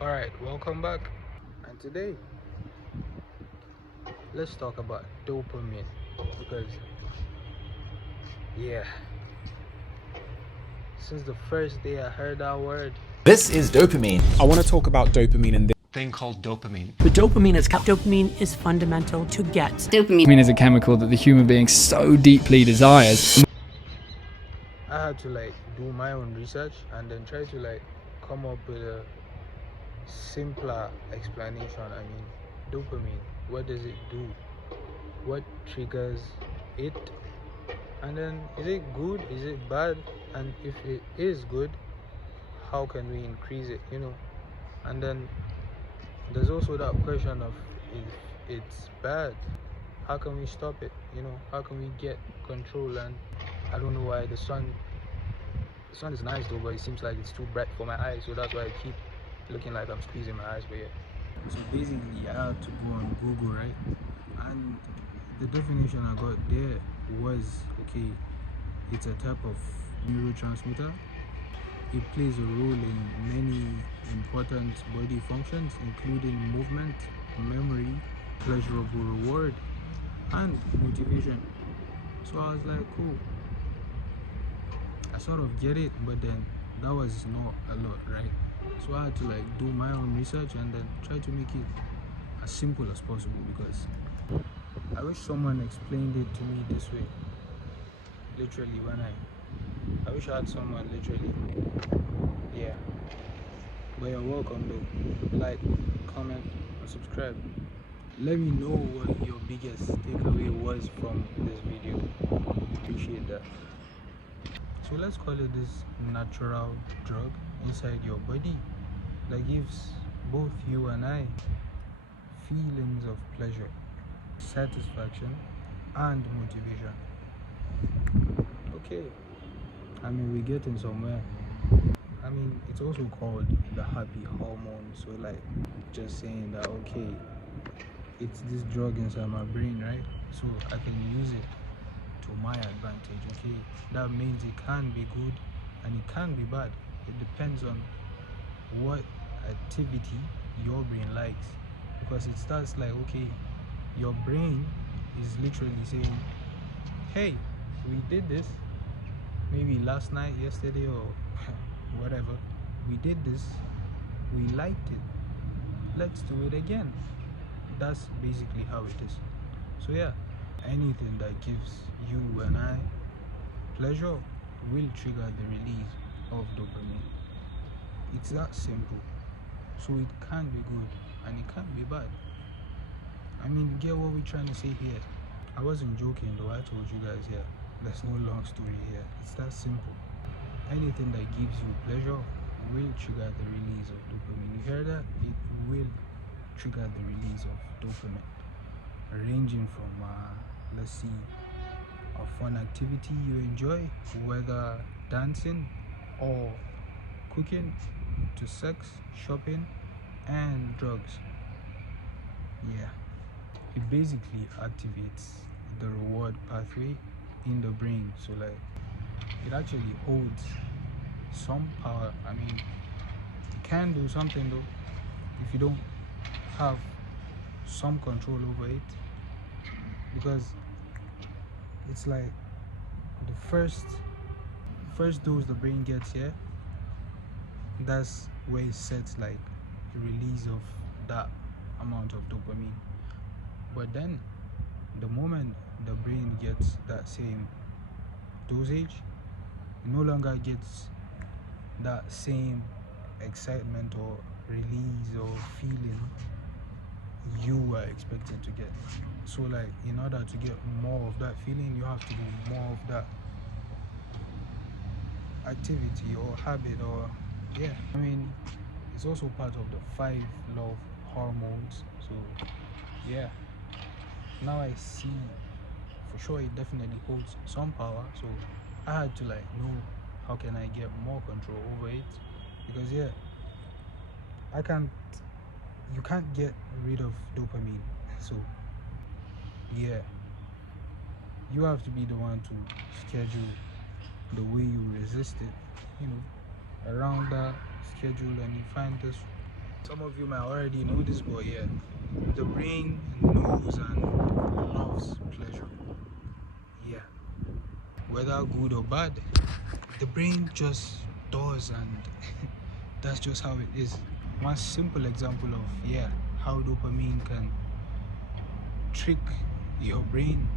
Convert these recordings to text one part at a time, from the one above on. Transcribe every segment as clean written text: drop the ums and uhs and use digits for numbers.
Alright, welcome back. And today, let's talk about dopamine. Because, yeah, since the first day I heard that word, This is dopamine. I want to talk about dopamine and this thing called dopamine. But dopamine is fundamental to get. Dopamine is a chemical that the human being so deeply desires. I had to do my own research and then try to come up with a simpler explanation. I mean, dopamine, what does it do? What triggers it? And then, is it good? Is it bad? And if it is good, how can we increase it? And then there's also that question of, if it's bad, how can we stop it? How can we get control? And I don't know why the sun is nice though, but it seems like it's too bright for my eyes, so that's why I keep looking like I'm squeezing my eyes. But yeah, so basically I had to go on Google, right? And the definition I got there was, okay, it's a type of neurotransmitter. It plays a role in many important body functions, including movement, memory, pleasurable reward, and motivation. So I was like, cool, I sort of get it, but then that was not a lot, right? So I had to do my own research and then try to make it as simple as possible, because I wish someone explained it to me this way. Literally, I wish I had someone literally. Yeah. But you're welcome though. Like, comment, and subscribe. Let me know what your biggest takeaway was from this video. Appreciate that. So let's call it this natural drug inside your body that gives both you and I feelings of pleasure, satisfaction, and motivation. Okay, I mean, we're getting somewhere. I mean, it's also called the happy hormone. So just saying that, okay, it's this drug inside my brain, right? So I can use it to my advantage. Okay, that means it can be good and it can be bad. It depends on what activity your brain likes, because it starts okay, your brain is literally saying, hey, we did this maybe last night, yesterday, or whatever. We did this, we liked it, let's do it again. That's basically how it is. So yeah, anything that gives you and I pleasure will trigger the release of dopamine. It's that simple. So it can be good and it can be bad. I mean, get what we're trying to say here. I wasn't joking though. I told you guys here, there's no long story here. It's that simple. Anything that gives you pleasure will trigger the release of dopamine. You hear that? It will trigger the release of dopamine, ranging from let's see, a fun activity you enjoy, whether dancing or cooking, to sex, shopping, and drugs. Yeah, it basically activates the reward pathway in the brain. So it actually holds some power. I mean, it can do something though if you don't have some control over it, because it's the first dose the brain gets here, that's where it sets the release of that amount of dopamine. But then the moment the brain gets that same dosage, it no longer gets that same excitement or release or feeling you were expected to get. So in order to get more of that feeling, you have to do more of that activity or habit, or yeah, I mean, it's also part of the 5 love hormones. So yeah, now I see for sure it definitely holds some power. So I had to know how can I get more control over it, because yeah, you can't get rid of dopamine. So yeah, you have to be the one to schedule the way you resist it, around that schedule, and you find this Some of you might already know this, but yeah, the brain knows and loves pleasure. Yeah, whether good or bad, the brain just does, and that's just how it is. One simple example of how dopamine can trick your brain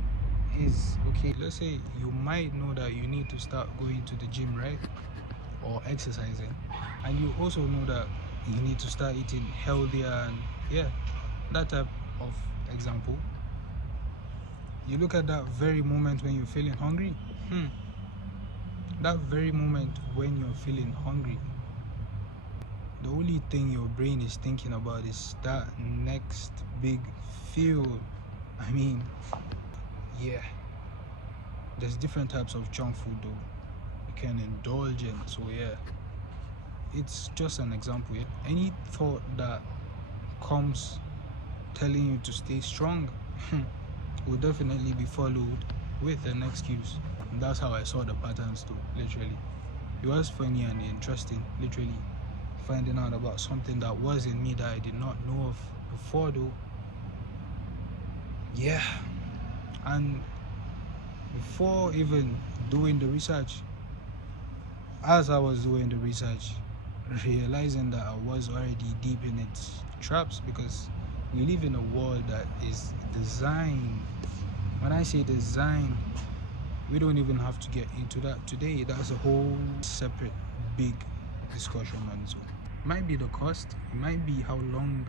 is, okay, let's say you might know that you need to start going to the gym, right, or exercising, and you also know that you need to start eating healthier, and that type of example. You look at that very moment when you're feeling hungry. That very moment when you're feeling hungry, the only thing your brain is thinking about is that next big fuel. I mean, there's different types of junk food though you can indulge in. So it's just an example. Any thought that comes telling you to stay strong will definitely be followed with an excuse. And that's how I saw the patterns too, literally. It was funny and interesting, literally finding out about something that was in me that I did not know of before though. And before even doing the research, as I was doing the research, realizing that I was already deep in its traps, because we live in a world that is designed. When I say design, we don't even have to get into that today. That's a whole separate big discussion, man. So it might be the cost, it might be how long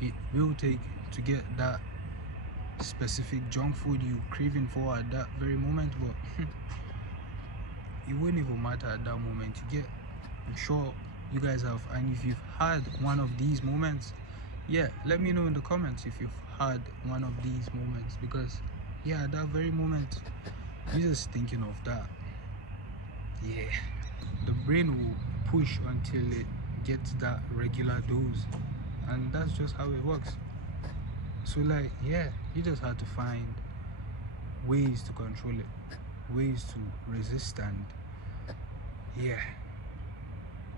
it will take to get that specific junk food you craving for at that very moment, but it wouldn't even matter at that moment. You get, I'm sure you guys have, and if you've had one of these moments, let me know in the comments if you've had one of these moments, because at that very moment you're just thinking of that. The brain will push until it gets that regular dose, and that's just how it works. So you just have to find ways to control it, ways to resist, and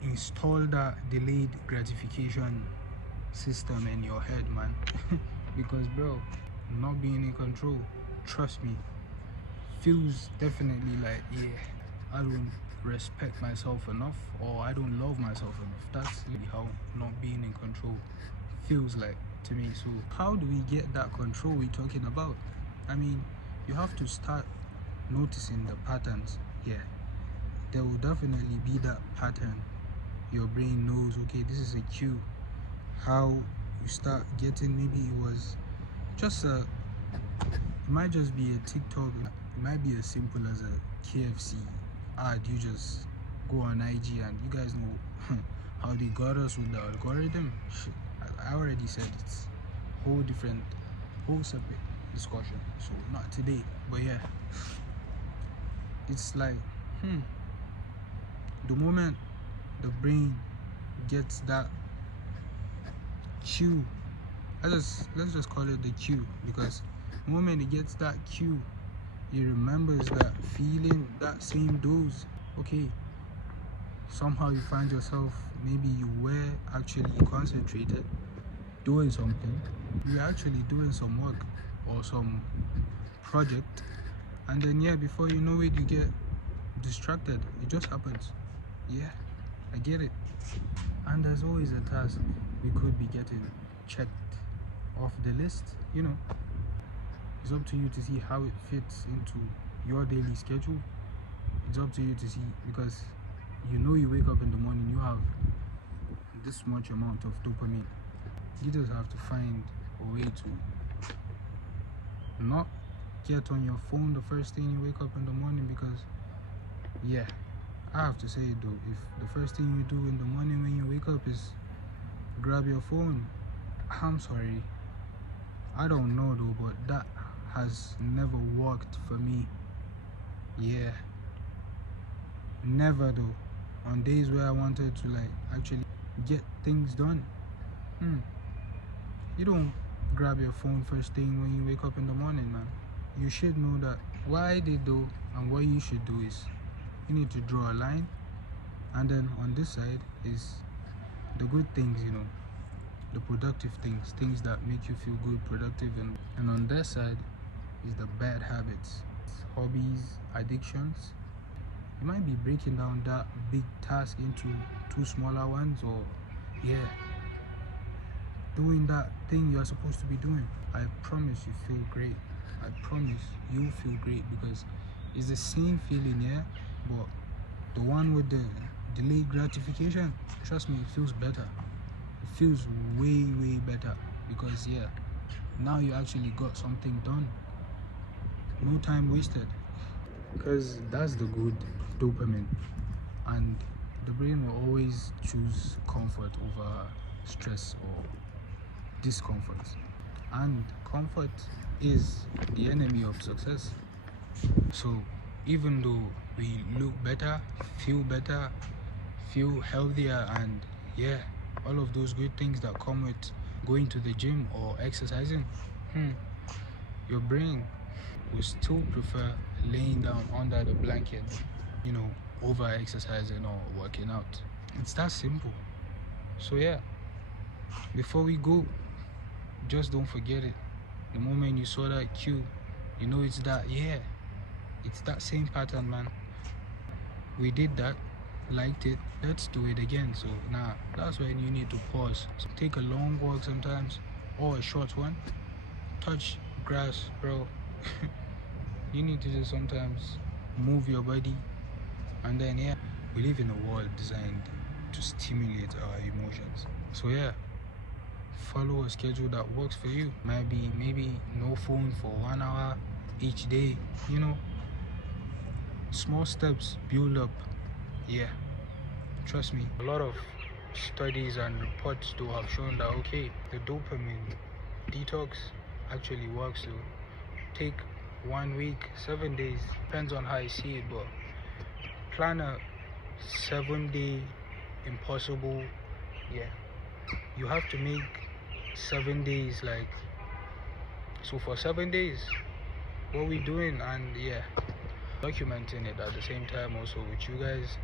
install that delayed gratification system in your head, man. Because bro, not being in control, trust me, feels definitely like I don't respect myself enough, or I don't love myself enough. That's really how not being in control feels like to me. So how do we get that control we're talking about? I mean, you have to start noticing the patterns. There will definitely be that pattern. Your brain knows, okay, this is a cue. How you start getting, maybe it was just it might just be a TikTok, it might be as simple as a KFC ad. You just go on IG, and you guys know how they got us with the algorithm. I already said it's whole separate discussion, so not today. But it's like the moment the brain gets that cue, let's just call it the cue, because the moment it gets that cue, it remembers that feeling, that same dose. Okay, somehow you find yourself, maybe you were actually concentrated doing something, you're actually doing some work or some project, and then before you know it, you get distracted. It just happens. I get it. And there's always a task we could be getting checked off the list. It's up to you to see how it fits into your daily schedule. It's up to you to see, because you wake up in the morning, you have this much amount of dopamine. You just have to find a way to not get on your phone the first thing you wake up in the morning, because I have to say it though, if the first thing you do in the morning when you wake up is grab your phone, I'm sorry, I don't know though, but that has never worked for me. Never though. On days where I wanted to actually get things done, you don't grab your phone first thing when you wake up in the morning, man. You should know that. What I did though, and what you should do, is you need to draw a line, and then on this side is the good things, the productive things that make you feel good, productive. And on their side is the bad habits, hobbies, addictions. You might be breaking down that big task into two smaller ones, or doing that thing you're supposed to be doing. I promise you feel great. I promise you feel great, because it's the same feeling, but the one with the delayed gratification, trust me, it feels better. It feels way better, because now you actually got something done. No time wasted, because that's the good dopamine. And the brain will always choose comfort over stress or discomfort, and comfort is the enemy of success. So even though we look better, feel healthier, and all of those good things that come with going to the gym or exercising, your brain will still prefer laying down under the blanket, over exercising or working out. It's that simple. So before we go, just don't forget it. The moment you saw that cue, it's that it's that same pattern, man. We did that, liked it, let's do it again. So now that's when you need to pause. So take a long walk sometimes, or a short one. Touch grass, bro. You need to just sometimes move your body. And then we live in a world designed to stimulate our emotions. So follow a schedule that works for you. Maybe no phone for 1 hour each day. Small steps build up. Trust me, a lot of studies and reports do have shown that the dopamine detox actually works. So take 1 week, 7 days, depends on how you see it, but plan a 7-day impossible. You have to make 7 days, so for 7 days what we doing, and documenting it at the same time also with you guys.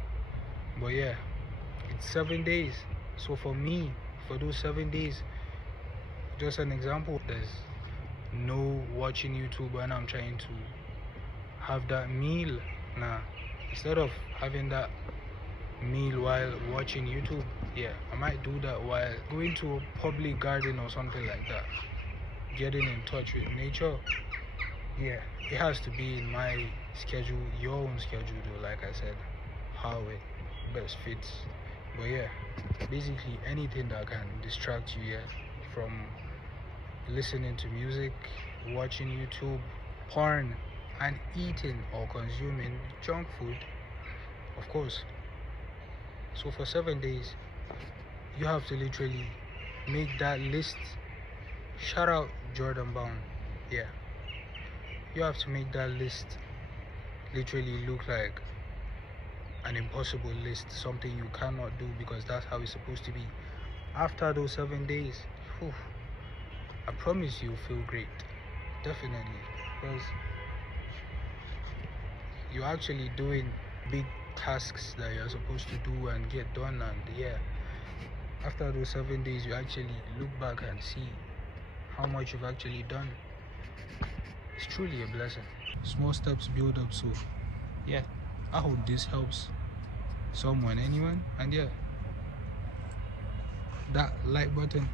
But it's 7 days. So for me, for those 7 days, just an example, there's no watching YouTube when I'm trying to have that meal. Instead of having that meal while watching YouTube, I might do that while going to a public garden or something like that, getting in touch with nature. It has to be in my schedule, your own schedule though, like I said, how it best fits. But basically anything that can distract you from listening to music, watching YouTube, porn, and eating or consuming junk food, of course. So for 7 days, you have to literally make that list. Shout out Jordan Brown. You have to make that list literally look like an impossible list, something you cannot do, because that's how it's supposed to be. After those 7 days, I promise you'll feel great. Definitely, because you're actually doing big tasks that you're supposed to do and get done, and after those 7 days you actually look back and see how much you've actually done. It's truly a blessing. Small steps build up. So I hope this helps someone, anyone, and that like button